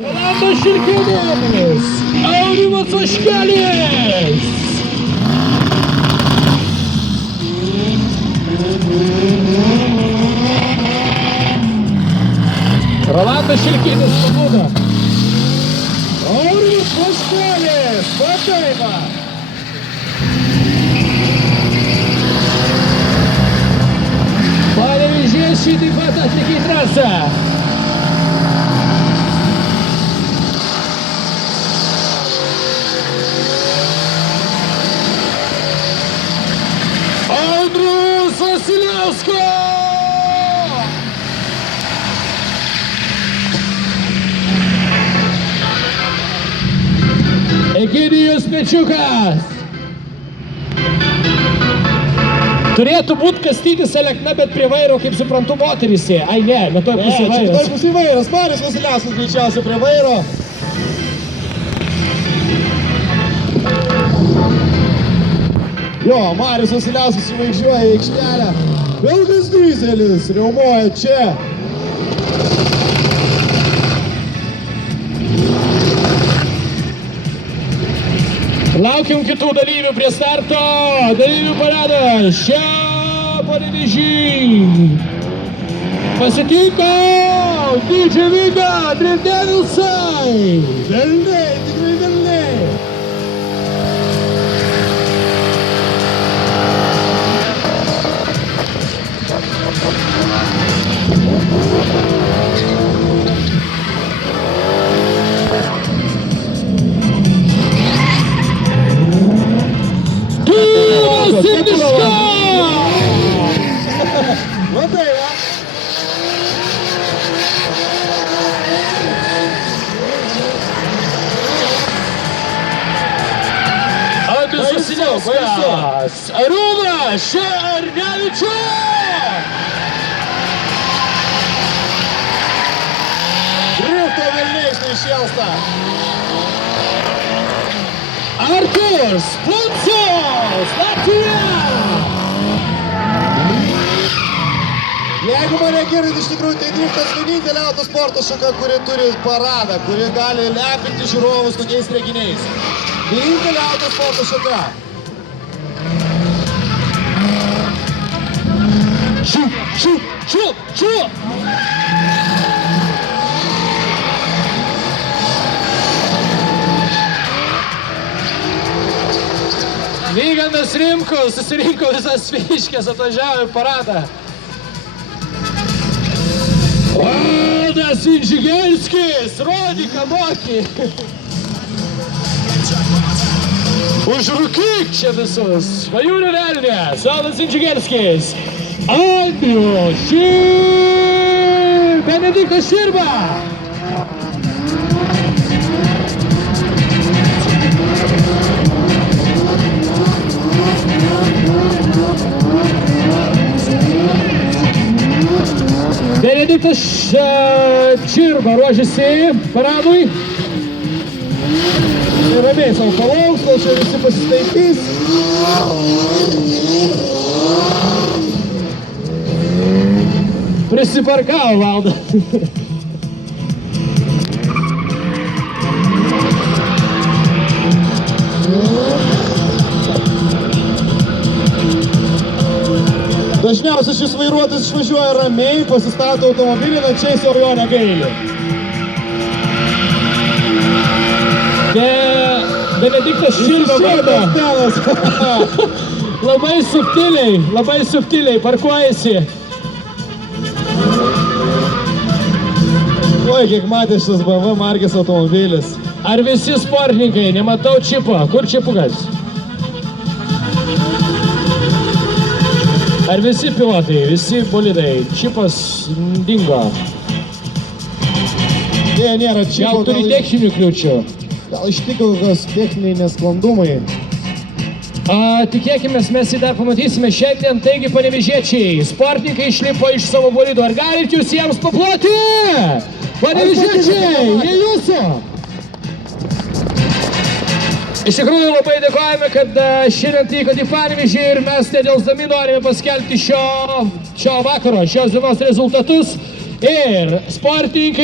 Rolandas Šilkinis, Aurimas Oškelis. Rolandas Šilkinis pabudo. Aurimas Oškelis, pataima. Panevėžiečiai taip pat atlikė į trasą. Andrius Vasiliauskas! Egidijus Pečiukas! Turėtų būti Kastytis Alekna, bet prie vairo, kaip suprantu, moterys. Ai ne, netoj pusė vairas. Netoj pusė vairas, Marius Vasiliauskas greičiausiai prie vairo. Jo, Marius Vasiliauskas įvažiuoja į aikštelę. Vilkas Dyzelis riaumoja čia. Laukiam kitų dalyvių prie starto. Dalyvių paradas. Čia Panevėžį. Pasitiko Didžią Vygą, Drevdenilsai. Velniai, tikrai velniai. Matai, va? Andrius Vasiliauskas. Arūnas Šernevičius. Drifto velniais neišėlsta. Artūras Puncus, Latvija. Jeigu mane girdit, iš tikrųjų, tai driftas vienintelė autosporto šaka, kuri turi paradą, kuri gali lepinti žiūrovus tokiais reginiais. Vienintelė autosporto šaka. Čiu. Vygandas Rimkus susirinko visas Fiškės, atvažiavo į paradą. Valdas Indžigelskis, rodyk, ką moki. Užrūkyk čia visus. Pajūrio velnės, Valdas Indžigelskis. Andrius Benediktas Širba. Benediktas Širba ruošiasi paradui. Ramiai savo palauks, kol čia visi pasistaipys. Prisiparkavo Valdas. Dažniausiai šis vairuotojas išvažiuoja ramiai, pasistato automobilį, na čia jis jau jo negaili. Benediktas Širba vardo. Labai subtiliai parkuojasi. Oi, kiek matė šitas BMW markės automobilis. Ar visi sportininkai? Nematau čipo. Kur čipukas? Ar visi pilotai, visi bolidai? Čipas dingo. Nėra čipo. Gal turi techninių kliūčių? Gal ištiko kokios techniniai nesklandumai. Tikėkime, mes jį dar pamatysime šiandien. Taigi, panevėžiečiai, sportininkai išlipo iš savo bolidų. Ar galit jūs jiems paploti? Panevėžiečiai, jie jūsų! Iš tikrųjų labai dėkojame, kad šiandien atvykot į Panevėžį ir mes nedelsdami norime paskelbti šio vakaro, šios dienos rezultatus ir sportininkai